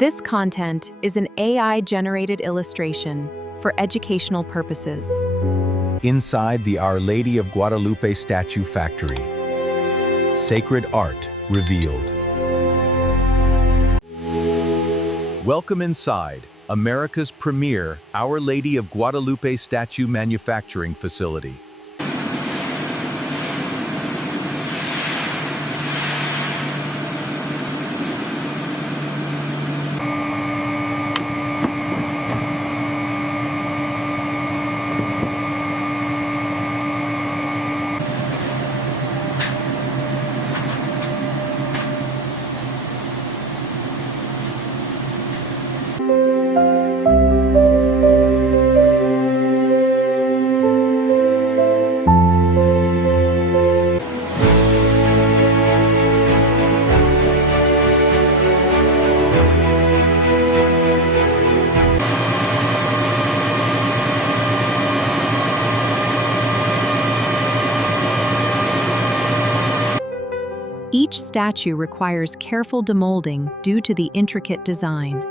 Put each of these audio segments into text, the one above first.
This content is an AI-generated illustration for educational purposes. Inside the Our Lady of Guadalupe statue factory. Sacred art revealed. Welcome inside America's premier Our Lady of Guadalupe statue manufacturing facility. Each statue requires careful demolding due to the intricate design.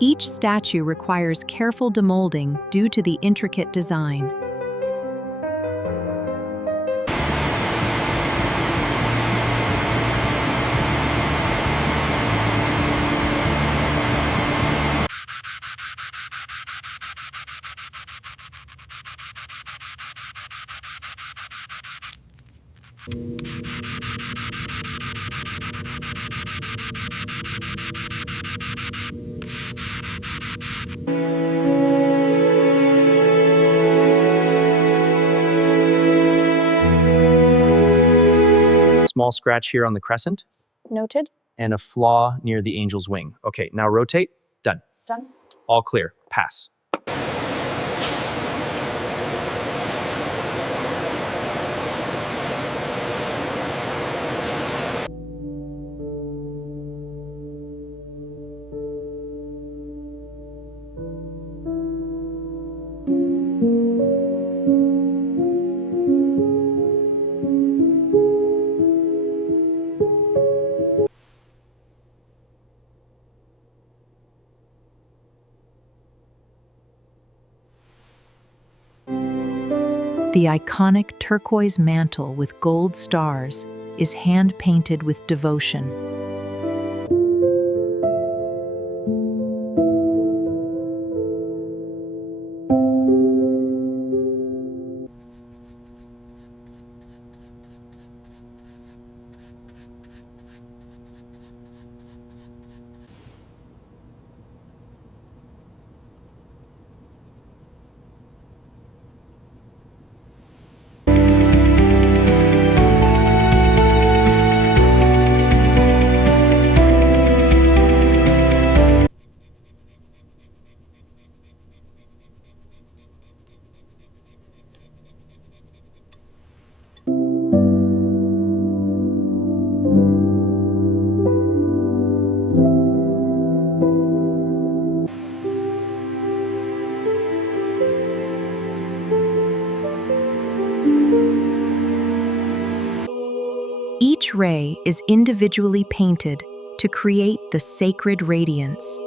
Each statue requires careful demolding due to the intricate design. Small scratch here on the crescent. Noted. And a flaw near the angel's wing. Okay, now rotate. Done. Done. All clear. Pass. The iconic turquoise mantle with gold stars is hand-painted with devotion. Each ray is individually painted to create the sacred radiance.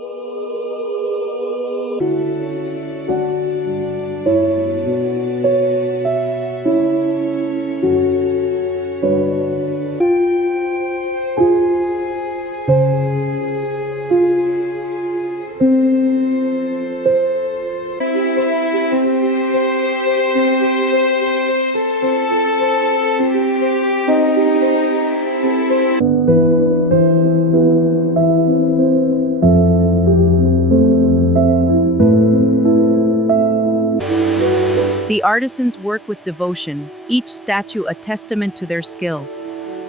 The artisans work with devotion, each statue a testament to their skill.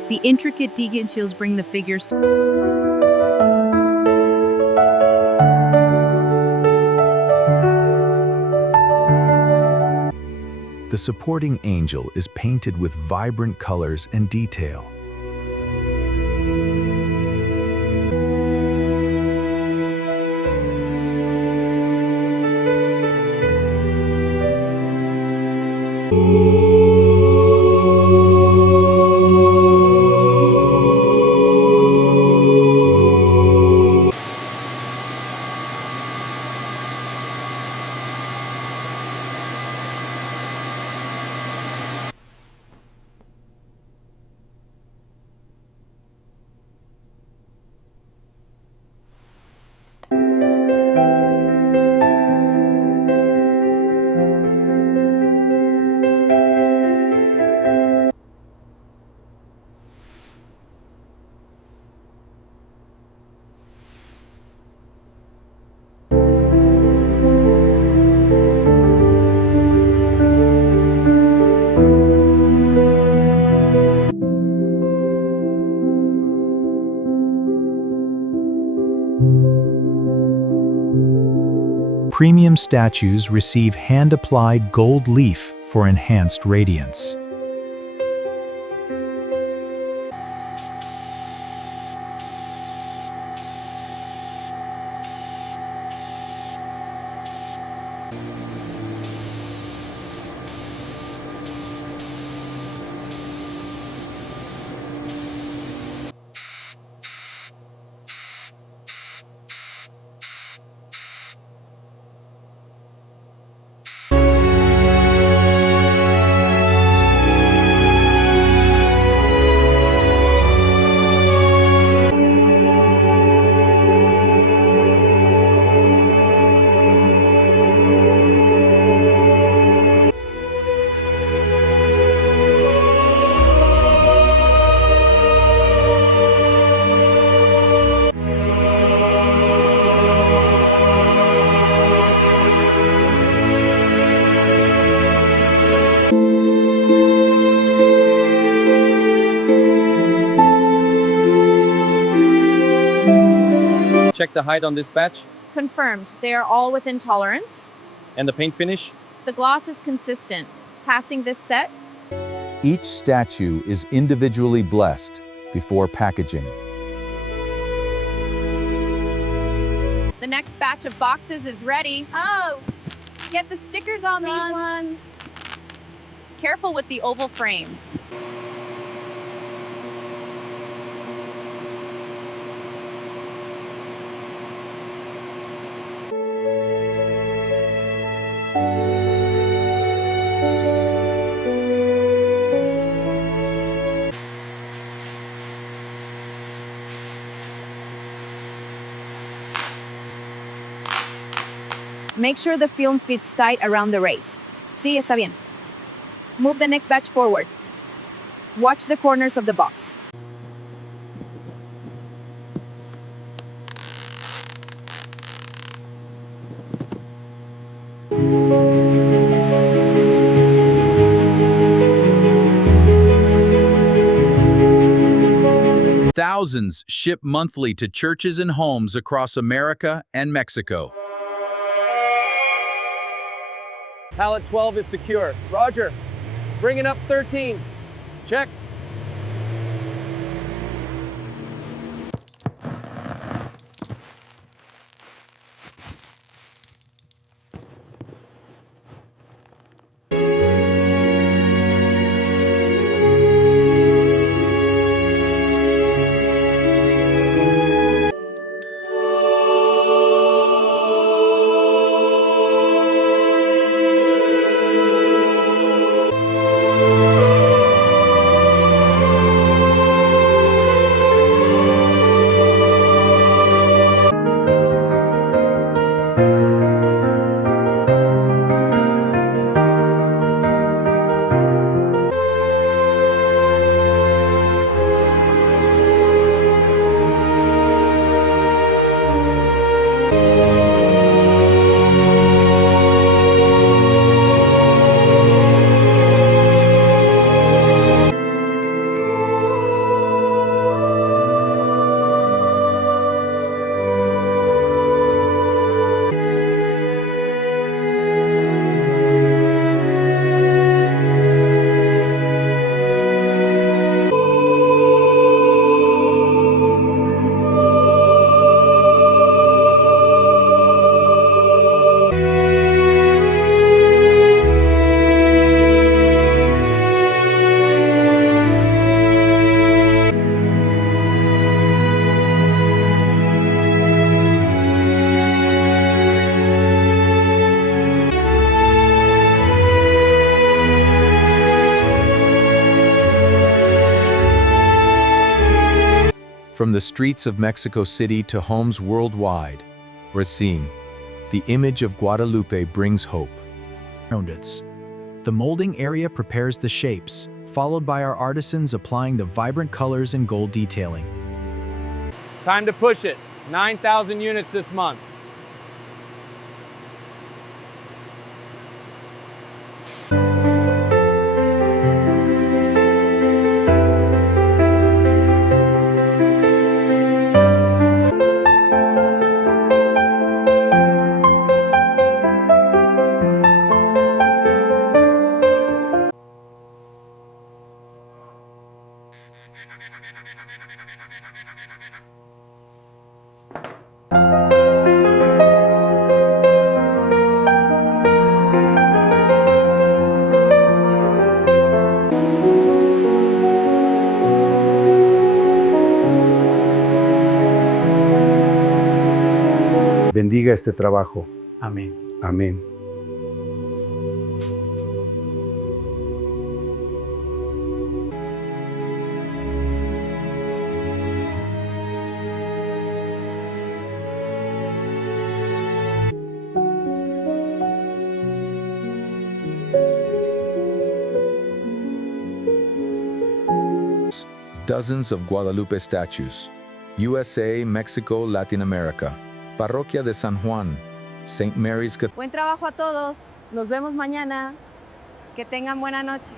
The intricate details bring the figures to The supporting angel is painted with vibrant colors and detail. Premium statues receive hand-applied gold leaf for enhanced radiance. Check the height on this batch Confirmed. They are all within tolerance. and the paint finish. The gloss is consistent. Passing this set. Each statue is individually blessed before packaging. The next batch of boxes is ready. Oh! Get the stickers on these ones. Careful with the oval frames. Make sure the film fits tight around the race. Sí, está bien. Move the next batch forward. Watch the corners of the box. Thousands ship monthly to churches and homes across America and Mexico. Pallet 12 is secure. Roger. Bringing up 13. Check. From the streets of Mexico City to homes worldwide, Racine, the image of Guadalupe brings hope. The molding area prepares the shapes, followed by our artisans applying the vibrant colors and gold detailing. Time to push it. 9,000 units this month. Bendiga este trabajo. Amén. Amén. Dozens of Guadalupe statues. USA, Mexico, Latin America. Parroquia de San Juan, St. Mary's Cathedral. Buen trabajo a todos. Nos vemos mañana. Que tengan buena noche.